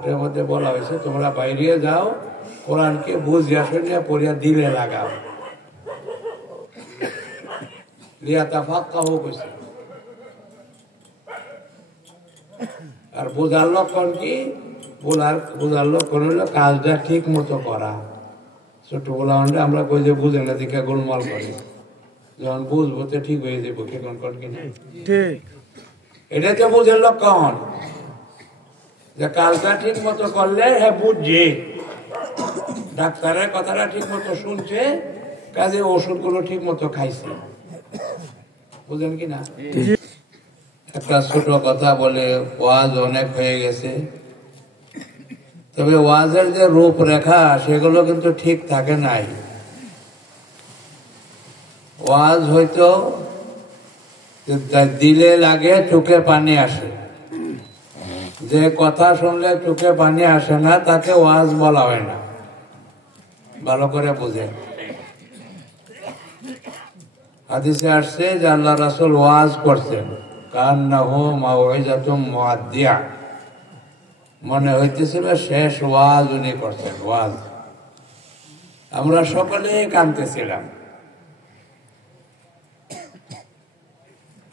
এটার মধ্যে বলা হয়েছে তোমরা বাইরে যাও, কোরআনকে বুঝিয়া শুনিয়া পড়িয়া দিলে লাগাও। লিয়াতাফাক্কাহু কইছে। আর বোঝার লক্ষণ কি? বোঝার লক্ষণ হলো কাজটা ঠিক মতো করা। ছোট বলা আমরা কই যে বুঝে না দিকে গোলমাল করি, যখন বুঝবো তো ঠিক হয়ে যাবো। কেমন কর কিনা এটা তো বুঝের লক্ষণ, যে কাজটা ঠিক মতো করলে হ্যাঁ বুঝছে, ডাক্তারের কথাটা ঠিক মতো শুনছে, কাজে ওষুধগুলো ঠিক মতো খাইছে। বুঝলেন কিনা? একটা ছোট কথা বলে, ওয়াজ অনেক হয়ে গেছে, তবে ওয়াজের যে রূপরেখা সেগুলো কিন্তু ঠিক থাকে নাই। ওয়াজ হয়তো দিলে লাগে, চোখে পানি আসে। যে কথা শুনলে চোখে পানি আসে না তাকে ওয়াজ বলা হয় না। ভালো করে বুঝেন। হাদিসে আসছে যে আল্লাহ রাসূল ওয়াজ করছেন, কান্নাহু মাউইজাতুম মুআদ্দিয়া, মনে হইতেছিল শেষ ওয়াজ উনি করছেন। ওয়াজ আমরা সকলেই কাঁদতেছিলাম।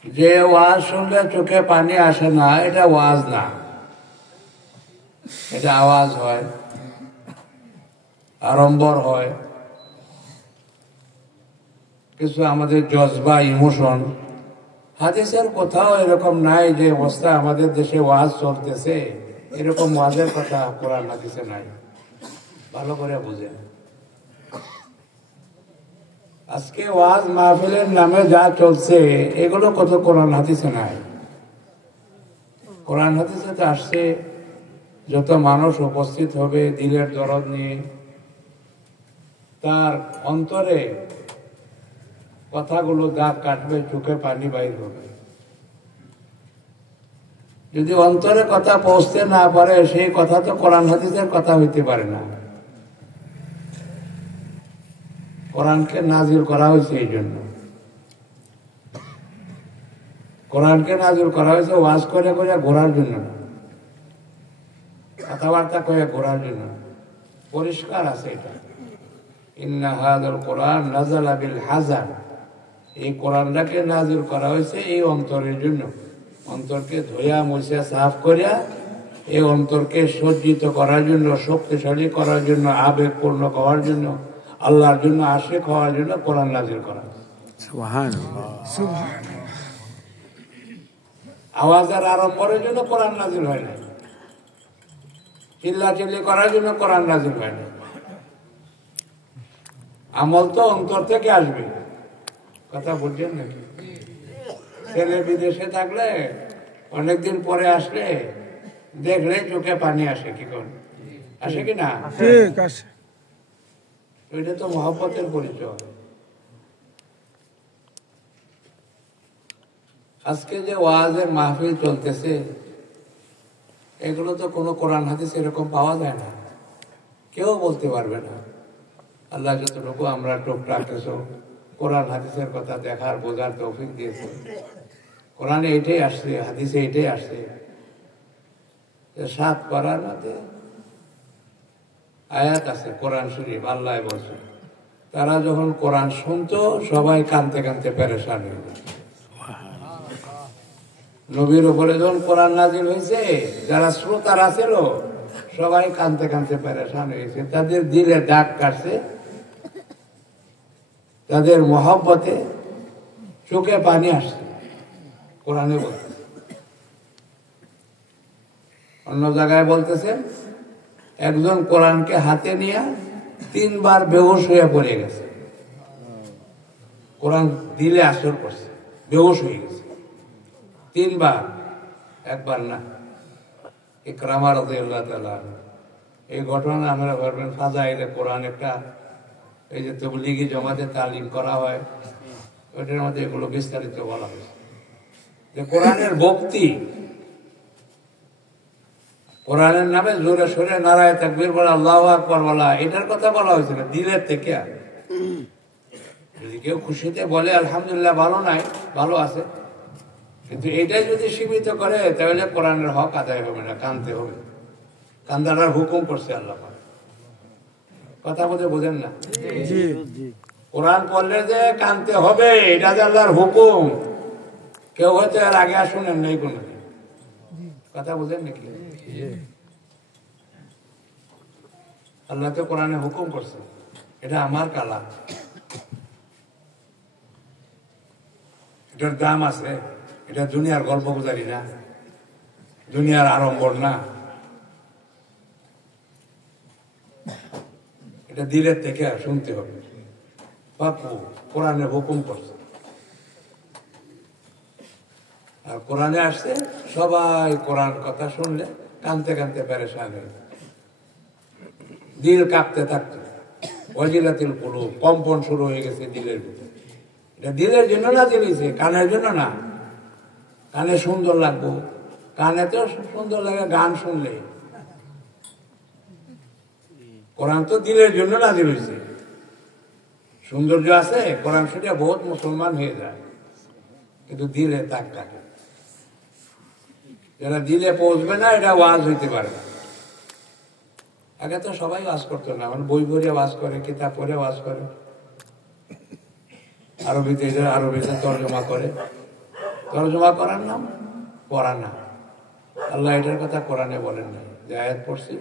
যে ওয়াজ শুনলে চোখে পানি আসে না, এটা ওয়াজ না, এটা আওয়াজ হয়, আড়ম্বর হয়, কিছু আমাদের জজবা, ইমোশন। হাদিসের কোথাও এরকম নাই যে অবস্থা আমাদের দেশে ওয়াজ চলতেছে, এরকম ওয়াজের কথা কোরআন হাদিসে নাই। ভালো করে বুঝেন। আজকে ওয়াজ মাহফিলের নামে যা চলছে এগুলো কত কোরআন হাদিসে নাই। কোরআন হাদিসে তো আসছে যত মানুষ উপস্থিত হবে দিলের দরদ নিয়ে, তার অন্তরে কথাগুলো দাগ কাটবে, চোখে পানি বাইর হবে। যদি অন্তরে কথা পৌঁছতে না পারে সেই কথা তো কোরআন হাদিসের কথা হইতে পারে না। কোরআনকে নাজিল করা হয়েছে এই জন্য, কোরআনকে নাজিল করা হয়েছে ওয়াজ করে করে ঘোরার জন্য না, কথাবার্তা করে ঘোরার জন্য। পরিষ্কার আছে এটা, ইন্না হাযাল কোরআন নাযালা বিল হাযান, এই কোরআনটাকে নাজিল করা হয়েছে এই অন্তরের জন্য। অন্তরকে ধোয়া মুছা সাফ করিয়া এই অন্তরকে সজ্জিত করার জন্য, শক্তিশালী করার জন্য, আবেগপূর্ণ হওয়ার জন্য, আল্লাহর জন্য আশিক হওয়ার জন্য কোরআন নাজিল করা হয়েছে। আওয়াজের আড়ম্বরের জন্য কোরআন নাজিল হয় না, চিল্লাচিল্লি করার জন্য কোরআন নাজিল হয় না। আমল তো অন্তর থেকে আসবে। কথা বলছেন নাকি? ছেলে বিদেশে থাকলে অনেকদিন পরে আসলে দেখলে চোখে পানি আসে, কি করে আসে কিনা? ওইটা তো মহব্বতের পরিচয়। আজকে যে ওয়াজের মাহফিল চলতেছে এগুলো তো কোনো কোরআন হাদিস এরকম পাওয়া যায় না, কেউ বলতে পারবে না। আল্লাহ যতটুকু আমরা টুকটাক কিছু কোরআন হাদিসের কথা দেখার বোঝার তৌফিক দিয়েছে, কোরআনে এটাই আসছে, হাদিসে এটাই আসছে। 7 পারার মধ্যে আয়াত আছে কোরআন শরীফ, আল্লাহ বলছে তারা যখন কোরআন শুনতো সবাই কাঁদতে কাঁদতে পেরেশান হয়ে গেছে। নবীর উপরে যখন কোরআন নাজিল হয়েছে যারা শ্রোতারা ছিল সবাই কাঁদতে কাঁদতে পেরেশান হয়েছে, তাদের দিলে দাগ কাটছে, তাদের মহব্বতে চোখে পানি আসছে। কোরআনে বলতেছে, অন্য জায়গায় বলতেছে একজন কোরআনকে হাতে নিয়ে 3 বার বেহুশ হয়ে পড়ে গেছে। কোরআন দিলে আসর করছে, বেহুশ হয়ে গেছে 3 বার, একবার না। ইকরামা রাদিয়াল্লাহু তাআলা এই ঘটনা আমরা ভাববেন ফাজাইলে কোরআন একটা, এই যে তাবলীগি জামাতে তালিম করা হয় ওইটার মধ্যে এগুলো বিস্তারিত বলা হয়েছে যে কোরআনের ভক্তি, কোরআনের নামে জোরে সোরে নারায়ে তাকবীর বলা, আল্লাহু আকবার বলা, এটার কথা বলা হয়েছিল দিলের থেকে। যদি কেউ খুশিতে বলে আলহামদুলিল্লাহ ভালো নাই, ভালো আছে, কিন্তু এটাই যদি সীমিত করে তাহলে কোরআনের হক আদায় হবে না, কানতে হবে। কান্দাটার হুকুম করছে আল্লাহ। কথা বলতে বোঝেন না? কোরআন পড়লে যে কানতে হবে এটা যে আল্লাহর হুকুম, কেউ হয়তো এর আগে আর শুনেন নেই কোনো। কথা বোঝেন নাকি? আল্লাহ তো কোরআনে হুকুম করছে, এটা আমার কালাম, এটার দাম আছে। এটা দুনিয়ার গল্প গুজারি না, দুনিয়ার আড়ম্বর না, এটা দিলের থেকে শুনতে হবে। বাপু কোরআনে হুকুম করছে, আর কোরআনে আসছে সবাই কোরআন কথা শুনলে কানতে কানতে পেরেশান হয়ে, দিল কাঁপতে থাকতো, ওয়াজিলাতিল কুলুব, কম্পন শুরু হয়ে গেছে দিলের ভিতরে। এটা দিলের জন্য না দিয়েছে, কানের জন্য না। কানে সুন্দর লাগবো, কানে তো সুন্দর লাগে গান শুনলে। কোরআন তো দিলের জন্য না দিয়েছে। সৌন্দর্য আছে কোরআন শুনে বহুত মুসলমান হয়ে যায়, কিন্তু দিলে তাক থাকে। যারা দিলে পৌঁছবে না এটা ওয়াজ হইতে পারে না। আগে তো সবাই ওয়াজ করতো না, মানে বই পড়ে ওয়াজ করে, কিতাব পড়ে ওয়াজ করে, আরবিতে তর্জমা করে। তর্জমা করার নাম পড়া না। আল্লাহ এটার কথা কোরআনে বলেন না। যে আয়াত পড়ছি